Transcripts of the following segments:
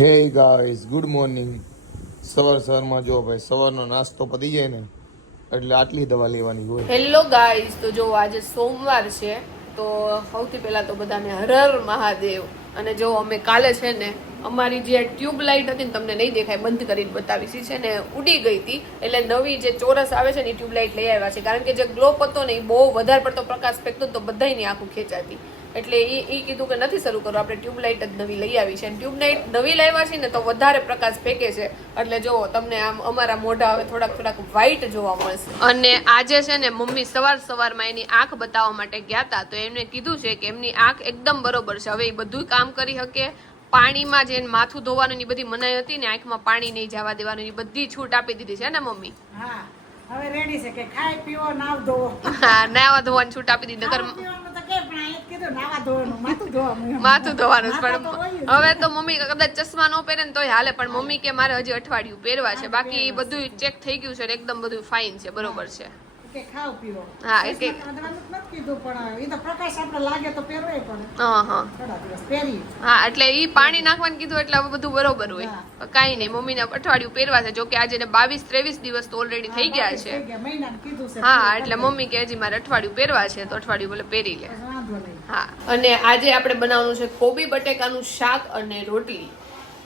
હે guys good morning. સવારમાં જો ભાઈ સવારનો નાસ્તો પતી જાય ને એટલે આટલી દવા લેવાની હોય. હેલો ગાઈસ, તો જો આજે સોમવાર છે તો સૌથી પહેલા તો બધાને હર હર મહાદેવ. અને જો અમે કાલે છે ને અમારી જે ટ્યુબ લાઇટ હતી ને તમને નહીં દેખાય બંધ કરીને બતાવી છે ને ઉડી ગઈ હતી, એટલે નવી જે ચોરસ આવે છે ને એ ટ્યુબ લાઇટ લઈ આવ્યા છે. કારણ કે જે ગ્લોપ હતો ને એ બહુ વધારે પડતો પ્રકાશ ફેંકતો તો બધાની આંખો ખેંચાતી, એટલે એ કીધું કે નથી શરૂ કરો, આપણે ટ્યુબ લાઇટ જ નવી લઈ આવી છે. અને ટ્યુબ લાઇટ નવી લાવ્યા છે ને તો વધારે પ્રકાશ ફેંકે છે, એટલે જો તમને આમ અમારા મોઢા હવે થોડાક વ્હાઈટ જોવા મળશે. અને આજે છે ને મમ્મી સવારમાં એની આંખ બતાવવા માટે ગયા હતા, તો એમને કીધું છે કે એમની આંખ એકદમ બરોબર છે, હવે એ બધું કામ કરી શકે. પાણીમાં જે માથું ધોવાનું ની બધી મનાઈ હતી ને, આંખમાં પાણી નહીં જવા દેવાનું, એ બધી છૂટ આપી દીધી છે ને મમ્મી. હા, હવે રેડી છે કે ખાઈ પીવો નાવ ધોવો. હા, નાવા ધોવાની છૂટ આપી દીધી. નકર માથું ધોવાનું પણ હવે તો મમ્મી કદાચ ચશ્મા ન પહેરે ને તોય હાલે, પણ મમ્મી કે મારે હજી અઠવાડિયું પહેરવા છે, બાકી બધું ચેક થઈ ગયું છે, એકદમ બધું ફાઇન છે, બરોબર છે. હા, એટલે ઈ પાણી નાખવાનું કીધું એટલે હવે બધું બરોબર હોય. કઈ નહીં, મમ્મીને અઠવાડિયું પહેરવા છે. જો કે આજે 22-23 દિવસ તો ઓલરેડી થઈ ગયા છે. હા, એટલે મમ્મી કે હજી મારે અઠવાડિયું પહેરવા છે તો અઠવાડિયું ભલે પહેરી લે. હા, અને આજે આપણે બનાવવાનું છે કોબી બટેકાનું શાક અને રોટલી.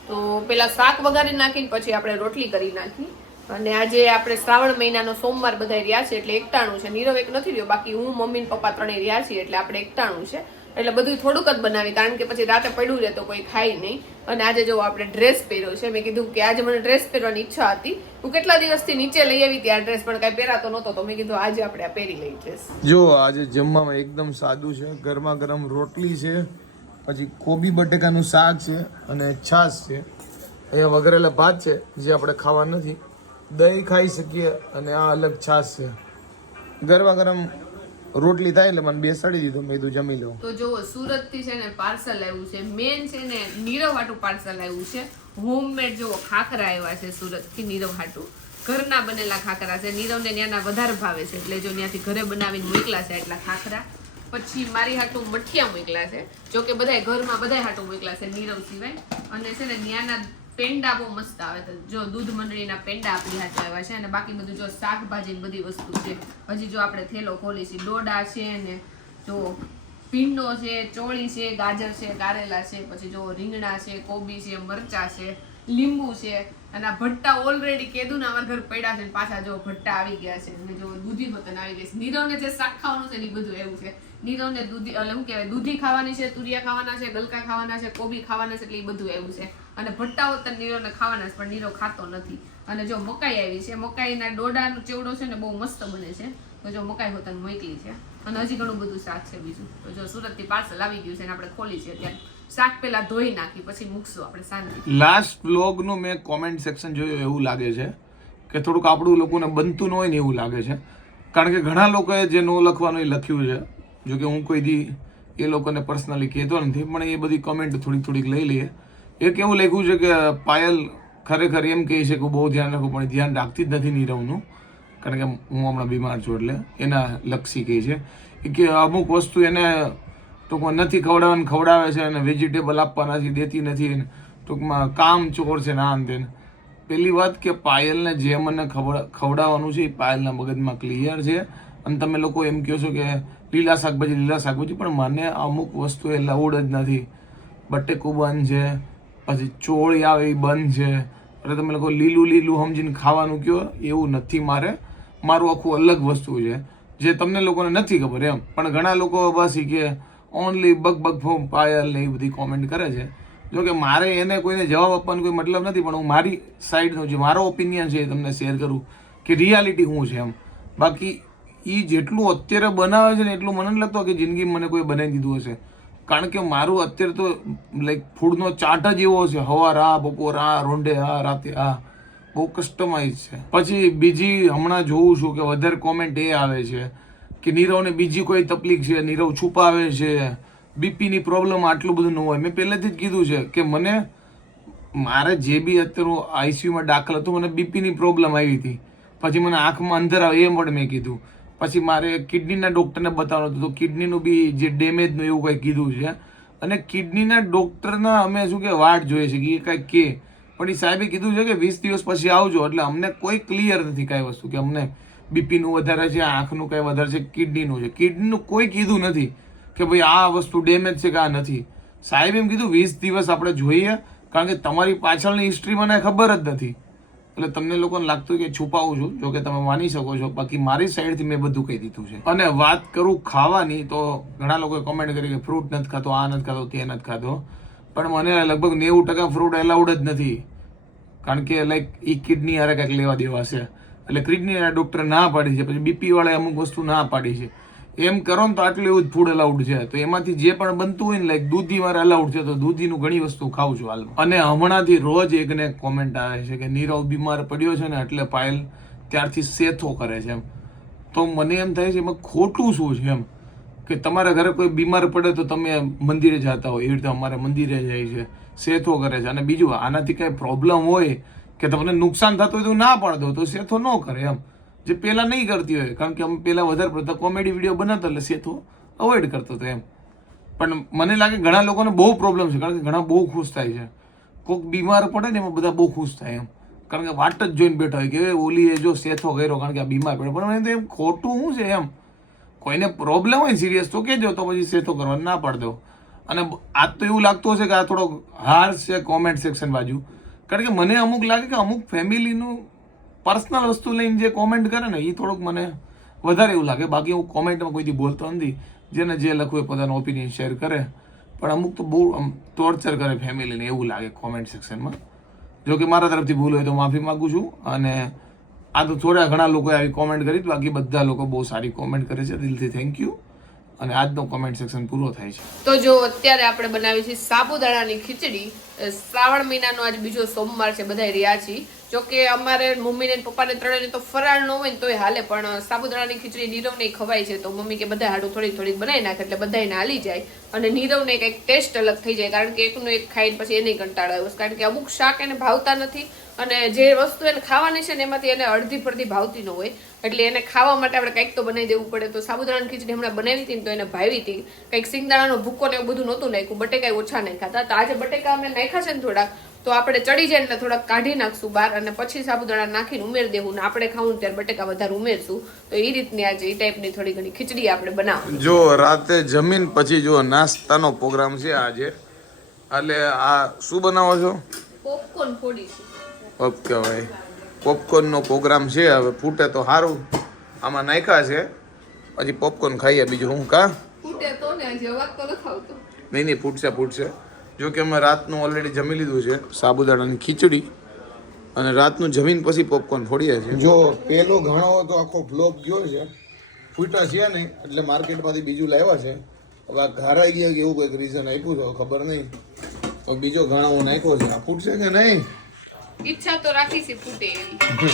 તો પેલા શાક વઘારી નાખીને પછી આપણે રોટલી કરી નાખી. અને આજે આપણે શ્રાવણ મહિનાનો સોમવાર બધા રહ્યા છે એટલે એકટાણું છે. નીરવ એક નથી રહ્યો, બાકી હું મમ્મી ને પપ્પા ત્રણેય રહ્યા છીએ એટલે આપણે એકટાણું છે. એટલે બધું થોડુંક જ બનાવી, કારણ કે પછી રાતે પડ્યું રહે તો કોઈ ખાય નહીં. અને આજે જો આપણે ડ્રેસ પહેર્યો છે, મેં કીધું કે આજે મને ડ્રેસ પહેરવાની ઈચ્છા હતી. હું કેટલા દિવસથી નીચે લઈ આવી હતી આ ડ્રેસ, પણ કાંઈ પહેરાતો નહોતો, તો મેં કીધું આજે આપણે આ પહેરી લઈ ડ્રેસ. જો આજે જમવામાં એકદમ સાદું છે, ગરમા ગરમ રોટલી છે, પછી કોબી બટેકાનું શાક છે અને છાશ છે. અહીંયા વઘારેલા ભાત છે જે આપણે ખાવા નથી, દહીં ખાઈ શકીએ, અને આ અલગ છાશ છે. ગરમા ગરમ રોટલી થાય એટલે મને બેસાડી દીધો, મેં કીધું જમી લઉં. તો જો સુરત થી છે ને પાર્સલ આવ્યું છે, મેન છે ને નીરવ હાટું પાર્સલ આવ્યું છે. હોમમેડ જો ખાખરા આવ્યા છે સુરત થી નીરવ હાટું, ઘરના બનેલા ખાખરા છે. નીરવને ત્યાંના વધારે ભાવે છે એટલે જો ત્યાંથી ઘરે બનાવીને મોકલા છે એટલા ખાખરા. પછી મારી હાટું મઠિયા મોકલા છે, જો કે બધા ઘરમાં બધા હાટું મોકલા છે નીરવ સિવાય. અને છે ને ત્યાંના પેંડા બહુ મસ્ત આવે છે, જો દૂધ મંડળીના પેંડા આપણી હાથે આવ્યા છે. અને બાકી બધું જો શાકભાજી બધી વસ્તુ છે. હજી જો આપણે થેલો ખોલી છે, ડોડા છે ને જો ભીંડો છે, ચોળી છે, ગાજર છે, કારેલા છે, પછી જો રીંગણા છે, કોબી છે, મરચા છે, લીંબુ છે. અને આ ભટ્ટા ઓલરેડી કીધું ને અમારા ઘર પડ્યા છે, પાછા જો ભટ્ટા આવી ગયા છે. અને જો દૂધી હોતન આવી ગઈ છે. નીરવને જે શાક ખાવાનું છે એ બધું એવું છે. નીરવને દૂધી એટલે શું કહેવાય, દૂધી ખાવાની છે, તુરિયા ખાવાના છે, ગલકા ખાવાના છે, કોબી ખાવાના છે, એટલે એ બધું એવું છે. અને ભટ્ટા હોતન નીરવને ખાવાના છે, પણ નીરવ ખાતો નથી. અને જો મકાઈ આવી છે, મકાઈના ડોડાનો ચેવડો છે ને બહુ મસ્ત બને છે, તો જો મકાઈ હોતન મોકલી છે. અને હજી ઘણું બધું શાક છે બીજું. તો જો સુરતથી પાર્સલ આવી ગયું છે અને આપણે ખોલી છે અત્યારે. શાક પેલા ધોઈ નાખી પછી મૂકશું આપણે શાંતિ. લાસ્ટ વ્લોગનું મેં કોમેન્ટ સેક્શન જોયું, એવું લાગે છે કે થોડુંક આપણું લોકોને બનતું ન હોય ને એવું લાગે છે. કારણ કે ઘણા લોકોએ જે ન લખવાનું એ લખ્યું છે. જો કે હું કોઈ દી એ લોકોને પર્સનલી કહેતો નથી, પણ એ બધી કોમેન્ટ થોડીક લઈ લઈએ. એક એવું લખ્યું છે કે પાયલ ખરેખર એમ કહે છે કે બહુ ધ્યાન રાખું, પણ ધ્યાન રાખતી જ નથી નીરવનું, કારણ કે હું હમણાં બીમાર છું એટલે એના લક્ષી કહે છે કે અમુક વસ્તુ એને ટૂંકમાં નથી ખવડાવે છે, અને વેજીટેબલ આપવા નથી દેતી નથી, ટૂંકમાં કામ ચોર છે ના અંતે. પહેલી વાત કે પાયલને જે મને ખવડાવવાનું છે એ પાયલના મગજમાં ક્લિયર છે. અને તમે લોકો એમ કહો છો કે લીલા શાકભાજી, પણ મને અમુક વસ્તુ એ લાઉડ જ નથી. બટેકું બંધ છે, પછી ચોળી આવે એ બંધ છે, એટલે તમે લોકો લીલું સમજીને ખાવાનું કહો એવું નથી. મારું આખું અલગ વસ્તુ છે જે તમને લોકોને નથી ખબર એમ. પણ ઘણા લોકો બસ કે ઓનલી બગ ફોમ પાયલ ને એ બધી કોમેન્ટ કરે છે. જો કે મારે એને કોઈને જવાબ આપવાનો કોઈ મતલબ નથી, પણ હું મારી સાઈડનો જે મારો ઓપિનિયન છે એ તમને શેર કરું કે રિયાલિટી શું છે એમ. બાકી એ જેટલું અત્યારે બનાવે છે ને એટલું મને નથી લાગતું કે જિંદગી મને કોઈ બનાવી દીધું હશે. કારણ કે મારું અત્યારે તો લાઈક ફૂડનો ચાર્ટ જ એવો છે, સવાર આ, બપોર આ, રોંઢે આ, રાતે આ, બહુ કસ્ટમાઇઝ છે. પછી બીજી હમણાં જોઉં છું કે વધારે કોમેન્ટ એ આવે છે કે નીરવને બીજી કોઈ તકલીફ છે, નીરવ છુપાવે છે, બીપીની પ્રોબ્લેમ આટલું બધું ન હોય. મેં પહેલેથી જ કીધું છે કે મારે જે બી અત્યારે આઈસીયુમાં દાખલ હતો, મને બીપીની પ્રોબ્લેમ આવી હતી. પછી મને આંખમાં અંધર આવે એ પણ મેં કીધું. પછી મારે કિડનીના ડૉક્ટરને બતાવવાનું હતું, તો કિડનીનું બી જે ડેમેજનું એવું કંઈ કીધું છે. અને કિડનીના ડૉક્ટરના અમે શું કે વાટ જોઈએ છે કે એ કાંઈક કે, પણ એ સાહેબે કીધું છે કે 20 દિવસ પછી આવજો. એટલે અમને કોઈ ક્લિયર નથી કાંઈ વસ્તુ કે અમને બીપીનું વધારે છે, આંખનું કાંઈ વધારે છે, કિડનીનું છે. કિડનીનું કોઈ કીધું નથી કે ભાઈ આ વસ્તુ ડેમેજ છે કે આ નથી. સાહેબ એમ કીધું 20 દિવસ આપણે જોઈએ, કારણ કે તમારી પાછળની હિસ્ટ્રી મને ખબર જ નથી. એટલે તમને લોકોને લાગતું કે છુપાવું છું, જો કે તમે માની શકો છો. બાકી મારી સાઈડથી મેં બધું કહી દીધું છે. અને વાત કરું ખાવાની, તો ઘણા લોકોએ કોમેન્ટ કરી કે ફ્રૂટ નથી ખાતો, આ નથી ખાતો, તે નથી ખાતો. પણ મને લગભગ 90% ફ્રૂટ એલાઉડ જ નથી, કારણ કે લાઈક એ કિડની હારે કંઈક લેવા દેવા છે. એટલે કિડનીના ડૉક્ટરે ના પાડી છે, પછી બીપી વાળા અમુક વસ્તુ ના પાડી છે. એમ કરો ને તો આટલું એવું જ ફૂડ અલાઉડ છે. તો એમાંથી જે પણ બનતું હોય ને, લાઈક દૂધી મારે અલાઉડ છે, તો દૂધીનું ઘણી વસ્તુ ખાઉં છું હાલમાં. અને હમણાંથી રોજ એકને કોમેન્ટ આવે છે કે નીરવ બીમાર પડ્યો છે ને એટલે પાયલ ત્યારથી સેથો કરે છે એમ. તો મને એમ થાય છે એમાં ખોટું શું છે એમ, કે તમારા ઘરે કોઈ બીમાર પડે તો તમે મંદિરે જતા હોય, એવી રીતે અમારે મંદિરે જાય છે, સેથો કરે છે. અને બીજું આનાથી કાંઈ પ્રોબ્લેમ હોય કે તમને નુકસાન થતું હોય તો ના પાડ દો, તો સેથો ન કરે એમ. જે પહેલાં નહીં કરતી હોય, કારણ કે અમે પહેલાં વધારે પડતા કોમેડી વિડીયો બનાવતા એટલે સેથો અવોઇડ કરતો હતો એમ. પણ મને લાગે ઘણા લોકોને બહુ પ્રોબ્લેમ છે, કારણ કે ઘણા બહુ ખુશ થાય છે. કોઈક બીમાર પડે ને એમાં બધા બહુ ખુશ થાય એમ, કારણ કે વાટ જ જોઈને બેઠા હોય કે ઓલીએ જો સેથો કર્યો કારણ કે આ બીમાર પડે. પણ મને તો એમ ખોટું શું છે એમ, કોઈને પ્રોબ્લેમ હોય સિરિયસ તો કહેજો, તો પછી સેથો કરવા ના પાડ દો. અને આજ તો એવું લાગતું હશે કે આ થોડો હાર્શ છે કોમેન્ટ સેક્શન બાજુ, કારણ કે મને અમુક લાગે કે અમુક ફેમિલીનું પર્સનલ વસ્તુ લઈને જે કોમેન્ટ કરે ને એ થોડુંક મને વધારે એવું લાગે. બાકી હું કોમેન્ટમાં કોઈથી બોલતો નથી, જેને જે લખવું એ પોતાનો ઓપિનિયન શેર કરે. પણ અમુક તો બહુ ટોર્ચર કરે ફેમિલીને એવું લાગે કોમેન્ટ સેક્શનમાં. જો કે મારા તરફથી ભૂલ હોય તો માફી માગું છું. અને આ તો થોડા ઘણા લોકોએ આવી કોમેન્ટ કરી, બાકી બધા લોકો બહુ સારી કોમેન્ટ કરે છે, દિલથી થેન્ક યુ. અને આજનો કોમેન્ટ સેક્શન પૂરો થાય છે. તો જો અત્યારે આપણે બનાવી છે સાબુદાણાની ખીચડી. શ્રાવણ મહિનાનો આજ બીજો સોમવાર છે, બધા રહ્યા છીએ. જોકે અમારે મમ્મી ને પપ્પાને ત્રણેયને તો ફરાળ ન હોય ને તોય હાલે, પણ સાબુદાણાની ખીચડી નીરવને ખવાય છે, તો મમ્મી કે બધા હાડું થોડી થોડી બનાવી નાખે એટલે બધાને હાલી જાય. અને નીરવને કંઈક ટેસ્ટ અલગ થઈ જાય, કારણ કે એકનું એક ખાઈને પછી એને કંટાળો આવ્યો, કારણ કે અમુક શાક એને ભાવતા નથી, અને જે વસ્તુ એને ખાવાની છે ને એમાંથી એને અડધી પડધી ભાવતી ન હોય, એટલે એને ખાવા માટે આપણે કંઈક તો બનાવી દેવું પડે. તો સાબુદાણાની ખીચડી હમણાં બનાવી હતી ને તો એને ભાવી હતી. કંઈક સિંગદાણાનો ભૂકો ને એવું બધું નહોતું નાખ્યું, બટેકા ઓછા નહીં ખાતા. તો આજે બટેકા અમે નાખ્યા છે ને થોડાક, તો આપણે ચડી જાય એટલે થોડાક કાઢી નાખશું બહાર, અને પછી સાબુદાણા નાખીને ઉમેરી દેવું, ને આપણે ખાવું ત્યારે બટેકા વધારે ઉમેરશું. તો એ રીતની આજે એ ટાઈપની થોડી ઘણી ખીચડી આપણે બનાવશું. જો રાતે જમીન પછી જો નાસ્તાનો પ્રોગ્રામ છે આજે, એટલે આ શું બનાવો છો? પોપકોર્ન ફોડીશું. ઓકે ભાઈ, પોપકોર્નનો પ્રોગ્રામ છે. હવે ફૂટે તો સારું, આમાં નાખ્યા છે, પછી પોપકોર્ન ખાઈએ. બીજું હું કા ફૂટે તો ને આજે અવાજ તો ન ખાવતો. નહીં ફૂટશે ફૂટશે. જો કે અમે રાતનું ઓલરેડી જમી લીધું છે, સાબુદાણાની ખીચડી, અને રાતનું જમીન પછી પોપકોર્ન ફોડીએ છીએ. જો પેલો ઘણો તો આખો બ્લોક ગયો છે, ફૂટા છે નહીં, એટલે માર્કેટમાંથી બીજું લાવ્યા છે. હવે આ ઘારાઈ ગયા કે એવું કંઈક રીઝન આપ્યું છે, ખબર નહીં. તો બીજો ઘણો હું નાખ્યો છે, આ ફૂટશે કે નહીં ઈચ્છા તો રાખી છે ફૂટે એવી.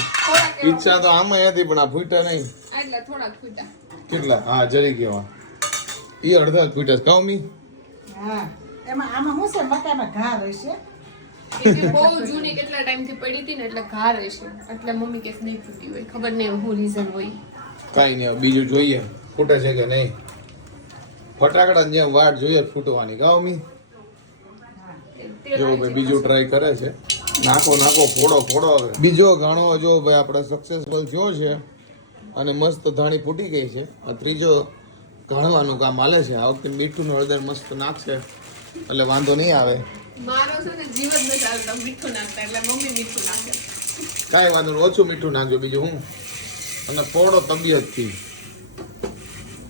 ઈચ્છા તો આમાં હતી, પણ આ ફૂટા નહીં. એટલે થોડાક ફૂટા. કેટલા? હા જરી કેવા એ અડધા ફૂટા કહું મી. હા એમાં આમાં શું છે, મકાના ઘા રહેશે. બહુ જૂની કેટલા ટાઈમથી પડી હતી ને એટલે ઘા રહેશે, એટલે મમ્મી કે નહીં ફૂટી હોય, ખબર નહીં શું રીઝન હોય. કાંઈ નહીં, બીજું જોઈએ ફૂટે છે કે નહીં. ફટાકડા જેમ વાટ જોઈએ ફૂટવાની. કહું મી જો ભાઈ બીજું ટ્રાય કરે છે. નાખો ફોડો હવે. બીજો ઘણો જો ભાઈ આપણે સક્સેસફુલ થયો છે, અને મસ્ત ધાણી ફૂટી ગઈ છે. આ ત્રીજો ઘણવાનું કામ હાલે છે. આ વખતે મીઠું ને હળદર મસ્ત નાખશે એટલે વાંધો નહીં આવે. મારો છે ને જીવ જ નથી આવતા મીઠું નાખતા, એટલે મમ્મી મીઠું નાખે. કાંઈ વાંધો નહીં, ઓછું મીઠું નાખજો. બીજું હું અને ફોડો તબિયતથી.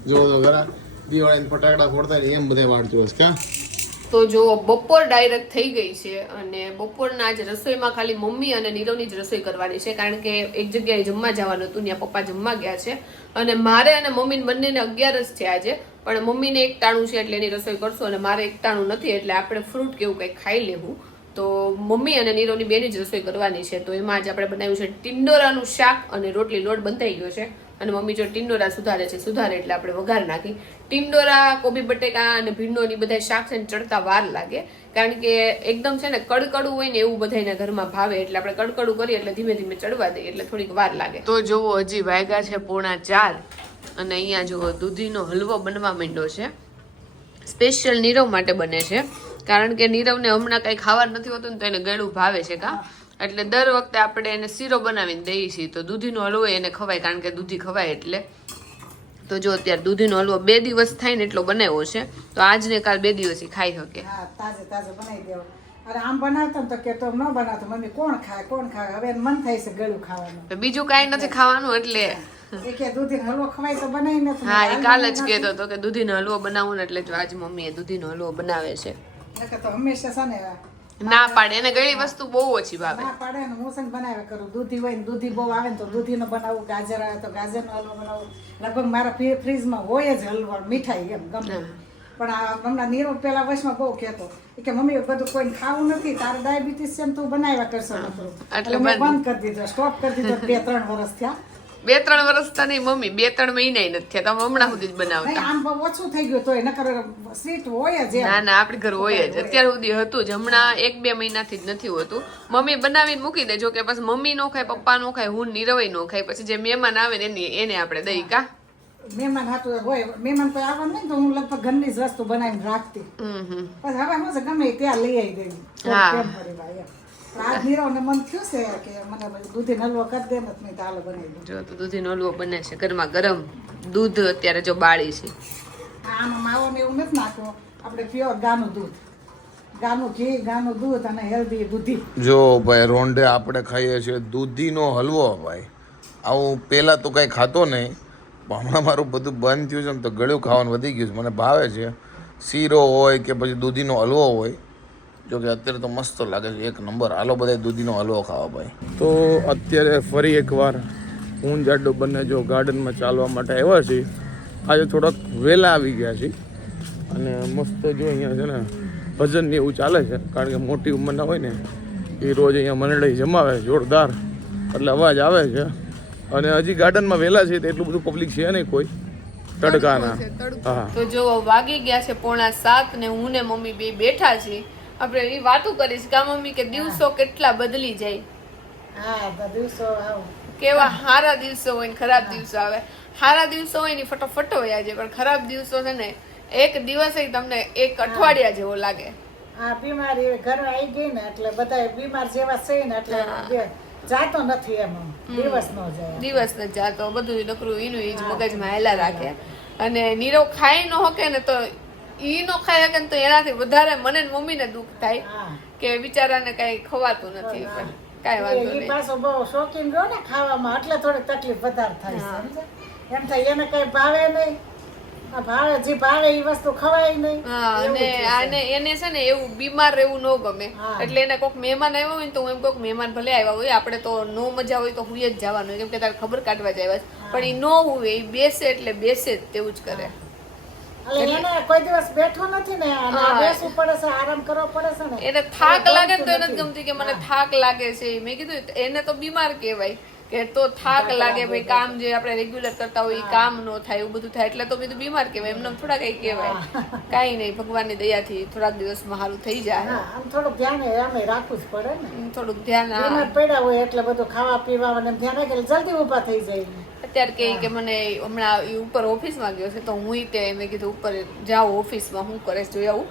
જો તો ખરા દિવાળીને ફટાકડા ફોડતા એમ બધે વાળજો છે ક્યાં. તો જો બપોર ડાયરેક્ટ થઈ ગઈ છે, અને બપોરના આજે રસોઈમાં ખાલી મમ્મી અને નીરવની જ રસોઈ કરવાની છે, કારણ કે એક જગ્યાએ જમવા જવાનું હતું, ત્યાં પપ્પા જમવા ગયા છે, અને મારે અને મમ્મીને બંનેને 11 જ છે આજે. પણ મમ્મીને એક ટાણું છે એટલે એની રસોઈ કરશું, અને મારે એક ટાણું નથી એટલે આપણે ફ્રૂટ કેવું કંઈક ખાઈ લેવું. તો મમ્મી અને નીરવની બેની જ રસોઈ કરવાની છે. તો એમાં આજે આપણે બનાવ્યું છે ટિંડોરાનું શાક, અને રોટલી લોટ બંધાઈ ગયો છે, અને મમ્મી જો ટિંડોરા સુધારે એટલે આપણે વઘાર નાખી. ટિંડોરા, કોબી બટેકા અને ભીંડોની બધા શાક છે ને ચડતા વાર લાગે, કારણ કે એકદમ છે ને કડકડું હોય ને એવું બધાના ઘરમાં ભાવે, એટલે આપણે કડકડું કરીએ એટલે ધીમે ધીમે ચડવા દઈએ એટલે થોડીક વાર લાગે. તો જોવો હજી વાગ્યા છે 3:45, અને અહીંયા જુઓ દૂધીનો હલવો બનવા માંડ્યો છે. સ્પેશિયલ નીરવ માટે બને છે, કારણ કે નીરવને હમણાં કંઈ ખાવા નથી હોતું ને તો એને ગળું ભાવે છે કા, એટલે દર વખતે આપણે એને શીરો બનાવીને દઈએ છીએ. તો દૂધીનો હલવો એને ખવાય, કારણ કે દૂધી ખવાય એટલે. તો જો અત્યારે દૂધીનો હલવો 2 દિવસ થાય ને એટલો બનાવ્યો છે, તો આજ ને કાલ 2 દિવસ ખાઈ શકે. હા, તાજે તાજે બનાવી દેવો. અરે આમ બનાવતો ને તો કે તો ન બનાવતો, મમ્મી કોણ ખાય હવે એનું મન થાય છે ગળું ખાવાનું. તો બીજું કાંઈ નથી ખાવાનું એટલે એ કે દૂધીનો હલવો ખવાય તો બનાવી નથી. હા, એ કાલ જ કહેતો હતો કે દૂધીનો હલવો બનાવવો ને, એટલે જો આજ મમ્મીએ દૂધીનો હલવો બનાવે છે. તો હંમેશા છે ને ના પાડે, એને ગળી વસ્તુ બહુ ઓછી ભાવે. ના પાડે ને, હું છે ને બનાવ્યા કરું. દૂધી હોય ને દૂધી બહુ આવે ને તો દૂધીનો બનાવું, ગાજર આવે તો ગાજરનો હલવો બનાવું. લગભગ મારા ફ્રીજમાં હોય જ હલવો, મીઠાઈ એમ ગમે. પણ આ હમણાં નીરવ પેલા વર્ષમાં બહુ કહેતો કે મમ્મી બધું કોઈને ખાવું નથી, તારે ડાયાબિટીસ છે ને તું બનાવ્યા કરશો. એટલે મેં બંધ કરી દીધો, સ્ટોપ કરી દીધો. 2-3 વર્ષ થયા. 2-3 વર્ષ તો નહીં મમ્મી, 2-3 મહિના નથી થયા. તમે હમણાં સુધી જ બનાવતા. આમ બહુ ઓછું થઈ ગયું તોય નકર સ્વીટ હોય જ. ના ના, આપણી ઘર હોય જ, અત્યાર સુધી હતું જ. હમણાં 1-2 મહિનાથી જ નથી હોતું. મમ્મી બનાવીને મૂકી દે, જો કે પછી મમ્મી નો ખાય, પપ્પા નો ખાય, હું નીરવય નો ખાય, પછી જે મહેમાન આવે ને એને આપણે દઈ કા. મહેમાન હાટું હોય, મહેમાન કોઈ આવવાનું નહીં તો હું લગભગ ઘરની જ વસ્તુ બનાવીને રાખતી. પછી હવે હું છે ગમે ત્યાં લઈ આવી દેવી. આ નીરવને મન થયું છે કે મને દૂધીનો હલવો કરી દે ને, નહીં તો હાલો બનાવી દઉં. જો તો દૂધીનો હલવો બને છે ગરમા ગરમ. દૂધ અત્યારે જો બાળી છે. આમાં માવો ને એવું નથી નાખવું, આપણે પ્યોર ગાનું દૂધ, ગાનું ઘી, ગાનું દૂધ અને હેલ્ધી દૂધી. જો ભાઈ રોંઢે આપણે ખાઈએ છીએ દૂધીનો હલવો. ભાઈ આવું પહેલાં તો કાંઈ ખાતો નહીં, પણ હમણાં મારું બધું બંધ થયું છે ને તો ગળ્યું ખાવાનું વધી ગયું છે. મને ભાવે છે શીરો હોય કે પછી દૂધીનો હલવો હોય. જો કે અત્યારે તો મસ્ત લાગે છે, 1 નંબર. હાલો બધા દૂધીનો હલવો ખાવા ભાઈ. તો અત્યારે ફરી એકવાર હું જાડો બંને જો ગાર્ડનમાં ચાલવા માટે આવ્યા છીએ. આજે થોડાક વહેલા આવી ગયા છીએ અને મસ્ત જો અહીંયા છે ને ભજન ને એવું ચાલે છે, કારણ કે મોટી ઉંમરના હોય ને એ રોજ અહીંયા મંડળી જમાવે જોરદાર, એટલે અવાજ આવે છે. અને હજી ગાર્ડનમાં વહેલા છે તો એટલું બધું પબ્લિક છે નહીં કોઈ તડકાના. હા, તો જો વાગી ગયા છે 6:45 ને હું ને મમ્મી બે બેઠા છીએ. આપણે એ વાતો કરીશ કા મમ્મી કે દિવસો કેટલા બદલી જાય. હા, તો દિવસો આવ કેવા સારા દિવસો હોય ને ખરાબ દિવસો આવે. સારા દિવસો હોય ને ફટોફટ વયા જાય, પણ ખરાબ દિવસો છે ને એક દિવસ તમને 1 અઠવાડિયા જેવો લાગે. આ બીમારી ઘરે આવી ગઈ ને એટલે બધા બીમાર જેવા છે ને એટલે જાતો નથી, એમ દિવસ નો જાય, દિવસ ન જાતો. બધું નકરું ઈનું ઈ જ મગજમાં હેલા રાખે. અને નીરવ ખાઈ ન હોકે ને તો ઈ નો ખાઈ શકે ને તો એનાથી વધારે મને ને મમ્મીને દુઃખ થાય કે બિચારાને કઈ ખવાતું નથી. પણ કાંઈ વાંધો નહીં. પાછો બહુ શોખીન રહ્યો ને ખાવામાં, એટલે થોડી તકલીફ વધારે થાય છે. સમજે? એમ થાય એને કઈ ભાવે નહીં, ભાવે જે ભાવે એ વસ્તુ ખવાય નહીં. અને એને છે ને એવું બીમાર રહેવું ન ગમે, એટલે એને કોઈક મહેમાન આવ્યો હોય ને તો હું એમ કોઈક મહેમાન ભલે આવ્યા હોય, આપણે તો નો મજા હોય તો હું જ જવાનું, કેમ કે તારે ખબર કાઢવા જ આવ્યા છે. પણ એ નો હોય, એ બેસે એટલે બેસે જ તેવું જ કરે. એને કોઈ દિવસ બેઠો નથી ને, બેસવું પડે છે, આરામ કરવો પડે છે ને. એને થાક લાગે ને તો એને ગમતી કે મને થાક લાગે છે. મેં કીધું એને તો બીમાર કહેવાય કે તો થાક લાગે, ભાઈ કામ જે આપણે રેગ્યુલર કરતા હોય એ કામ ન થાય, એવું બધું થાય એટલે તો કીધું બીમાર કહેવાય. એમને થોડા કઈ કહેવાય, કાંઈ નહીં, ભગવાનની દયાથી થોડાક દિવસમાં સારું થઈ જાય. આમ થોડુંક ધ્યાન અમે રાખવું જ પડે ને, થોડુંક ધ્યાન. બીમાર પડ્યા હોય એટલે બધું ખાવા પીવા ધ્યાન રાખે જલ્દી ઊભા થઈ જાય. અત્યારે કે મને હમણાં ઉપર ઓફિસમાં ગયો છે તો હું તે મેં કીધું ઉપર જાઉં ઓફિસમાં હું કરે જોઈ આવું.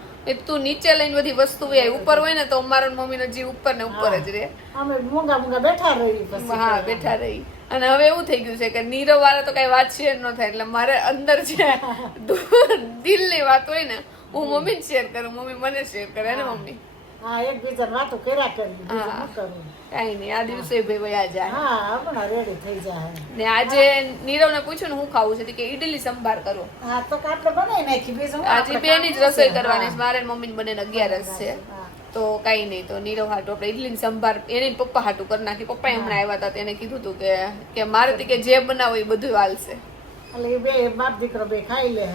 તું નીચે લઈને બધી વસ્તુ ઉપર હોય ને તો અમારો મમ્મીનો જીવ ઉપર ને ઉપર જ રહે. અમે મૂંગા મૂંગા બેઠા રહી. હા, બેઠા રહી. અને હવે એવું થઈ ગયું છે કે નીરવ વાળા તો કઈ વાત શેર ન થાય, એટલે મારે અંદર છે દિલની વાત હોય ને હું મમ્મીને શેર કરું, મમ્મી મને શેર કરે ને મમ્મી. હા, એકબીજાને વાતો કર્યા કરી. બીજું શું કરું? કાંઈ નહીં, આ દિવસે ભાઈ વયા જાય. હા, હમણાં રેડી થઈ જાય. ને આજે નીરવને પૂછ્યું ને હું ખાવું છે કે ઇડલી સંભાર કરો. હા, તો આપણે બનાવી નાખી. બીજું આજે બેની જ રસોઈ કરવાની છે, મારે મમ્મી બને 11 છે તો કઈ નહીં. તો નીરવ હાટું આપણે ઇડલી સંભાર એને પપ્પા હાટું કરી નાખી. પપ્પા હમણાં આવ્યા હતા તેને કીધું હતું કે મારે કે જે બનાવો એ બધું હાલશે. એટલે બે બાપ દીકરો બે ખાઈ લે.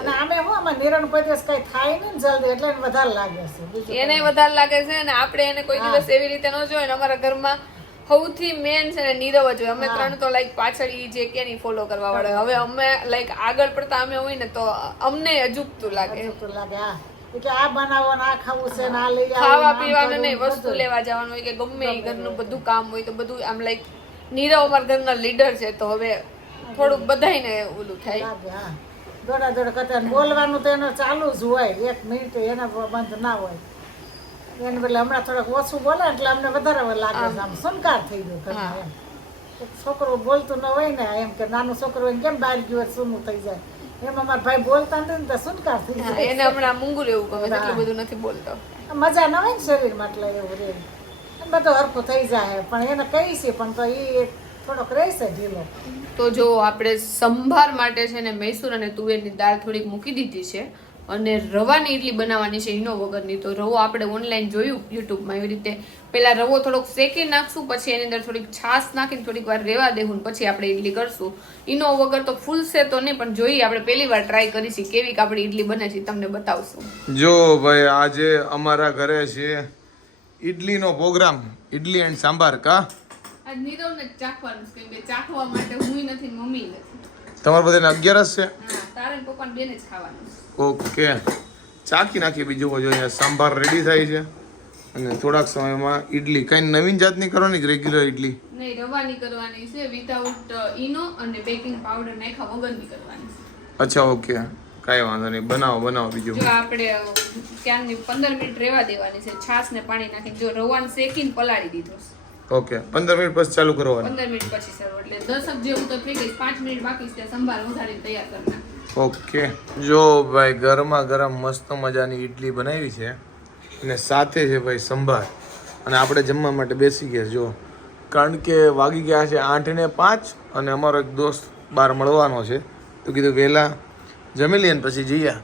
અને આમે હું આમાં નિરણ કોઈ દિવસ કઈ થાય નહીં જલ્દી, એટલે એને વધારે લાગે છે. એને વધારે લાગે છે અને આપણે એને કોઈ દિવસ એવી રીતે ન જોઈએ. અમારા ઘરમાં સૌથી મેન છે ને નીરવ જ હોય. અમે 3 તો લાઈક પાછળ ઈ જે કે ની ફોલો કરવા વાળા. હવે અમે લાઈક આગળ પડતા અમે હોય ને તો અમને અજુબતું લાગે. હા, એટલે આ બનાવો ને આ ખાવું છે ને આ લઈ આવો, ખાવા પીવાનું નહીં, વસ્તુ લેવા જવાનું હોય કે ગમે એ ઘરનું બધું કામ હોય તો બધું આમ લાઈક નીરવ અમારા ઘરના લીડર છે તો હવે થોડુંક બધાયને ઓલું થાય. દોડા કરતા ને બોલવાનું તો એનો ચાલુ જ હોય 1 મિનિટ એના બંધ ના હોય એને બદલે હમણાં થોડોક ઓછું બોલે એટલે અમને વધારે લાગે છે આમ સુનકાર થઈ ગયો ઘરમાં એમ એક છોકરો બોલતું ન હોય ને એમ કે નાનું છોકરો એને કેમ બહાર ગયું હોય સૂનું થઈ જાય એમ અમારા ભાઈ બોલતા નથી ને તો સુનકાર થઈ હા, જાય એને હમણાં મૂંગું રહેવું ગમે છે, એટલું બધું નથી બોલતો. મજા ન હોય ને શરીરમાં એટલે એવું રહે એમ બધું હરખું થઈ જાય પણ એને કહી છે પણ તો એ થોડોક રહેશે ઢીલો. તો જો આપણે સંભાર માટે છે ને મૈસૂર અને તુવેરની દાળ થોડીક મૂકી દીધી છે અને રવાની ઇડલી બનાવવાની છે ઈનો વગરની. તો રવો આપણે ઓનલાઈન જોયું યુટ્યુબમાં એવી રીતે પહેલા રવો થોડોક શેકી નાખશું, પછી એની અંદર થોડીક છાશ નાખીને થોડીક વાર રેવા દેવું, પછી આપણે ઇડલી કરશું. ઈનો વગર તો ફૂલશે તો નહીં, પણ જોઈએ આપણે પહેલી વાર ટ્રાય કરીશું કેવી આપણી ઇડલી બને છે, તમને બતાવશું. જો ભાઈ આજે અમારા ઘરે છે ઇડલીનો પ્રોગ્રામ, ઇડલી એન્ડ સાંભાર. કા આજ નીરવને જ ચાખવાનું છે, કેમ કે ચાખવા માટે હુંય નથી મમ્મી નથી. તમારા બધાને 11 છે? હા, તારે પપ્પાને બેને જ ખાવાનું છે. ઓકે, ચાખી નાખીએ. બીજું જો અહીંયા સાંભાર રેડી થાય છે અને થોડાક સમયમાં ઇડલી. કઈ નવીન જાતની કરવાની કે રેગ્યુલર ઇડલી? નહીં, રવાની કરવાની છે વિધાઉટ ઈનો અને બેકિંગ પાવડર નાખ્યા વગરની કરવાની છે. અચ્છા, ઓકે, કાંઈ વાંધો નહીં. બનાવો બીજું. જો આપણે ક્યારની 15 મિનિટ રેવા દેવાની છે છાશ ને પાણી નાખીને. જો રવાને શેકીને પલાળી દીધો છે. ઓકે, 15 મિનિટ પછી ચાલુ કરવાનું. 15 મિનિટ પછી સર્વ, એટલે 10 જેવું તો થઈ ગઈ. 5 મિનિટ બાકી છે, સંભાર વધારીને તૈયાર કરી નાખ. ઓકે, જો ભાઈ ગરમા ગરમ મસ્ત મજાની ઇડલી બનાવી છે અને સાથે છે ભાઈ સંભાર. અને આપણે જમવા માટે બેસી ગયા જો, કારણ કે વાગી ગયા છે 8:05 અને અમારો એક દોસ્ત બહાર મળવાનો છે, તો કીધું વહેલા જમી લઈએ ને પછી જઈએ.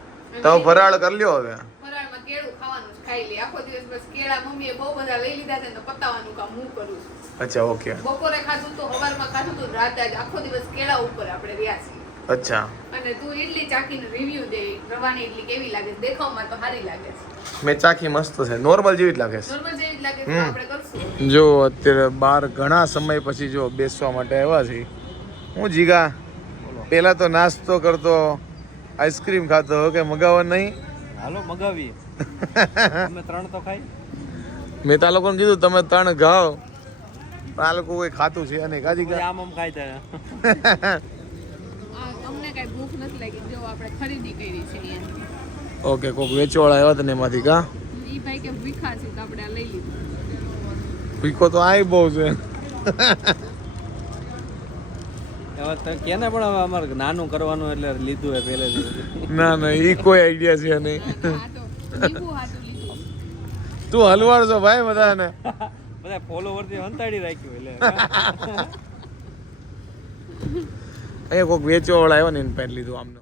તો ફરાળ કરી લ્યો હવે. ફરાળમાં કેળું ખાવાનું છે, ખાઈ લે. આખો દિવસ બસ કેળા મમ્મીએ બહુ બધા લઈ લીધા છે તો પતાવવાનું કામ હું કરું છું. અચ્છા, ઓકે. બપોરે ખાધું તો સવારમાં ખાધું તો રાતે આજ આખો દિવસ કેળા ઉપર આપણે રહ્યા છીએ. અચ્છા, અને તું ઇડલી ચાખીને રિવ્યુ દે, રવાની ઇડલી કેવી લાગે છે? દેખાવમાં તો સારી લાગે છે, મેં ચાખી મસ્ત છે, નોર્મલ જેવી જ લાગે છે. નોર્મલ જેવી જ લાગે છે. તો આપણે કરશું. જો અત્યારે બહાર ઘણા સમય પછી જો બેસવા માટે આવ્યા છે. હું જીગા પેલા તો નાસ્તો કરતો, આઈસ્ક્રીમ ખાતો, કે મગાવવા નહીં? હાલો મગાવીએ. અમે 3 તો ખાઈ. મેં તો આ લોકોને કીધું તમે 3 ખાઓ, પણ આ લોકો કોઈ ખાતું છે નહીં. કાજી આમ ખાઈ જાય. અમને કઈ ભૂખ નથી લાગી, જો આપણે ખરીદી કરી છે અહીંયાથી. ઓકે, કોક વેચવાળા આવ્યા હતા ને એમાંથી. કા ઈ ભાઈ કે ભીખા છે તો આપણે આ લઈ લીધું. ભીખો તો આય બહુ છે. હવે તો કેને પણ હવે અમારે નાનું કરવાનું એટલે લીધું હે પહેલેથી. ના ઈ કોઈ આઈડિયા છે નહીં. આ તો લીંબુ હાટું લીધું. તું હલવાડ છો ભાઈ બધાને. બધા ફોલોવર થી હંતાડી રાખ્યું એટલે અહીંયા કોક વેચવાવાળા આવ્યા ને એને પહેરી લીધું આમનું.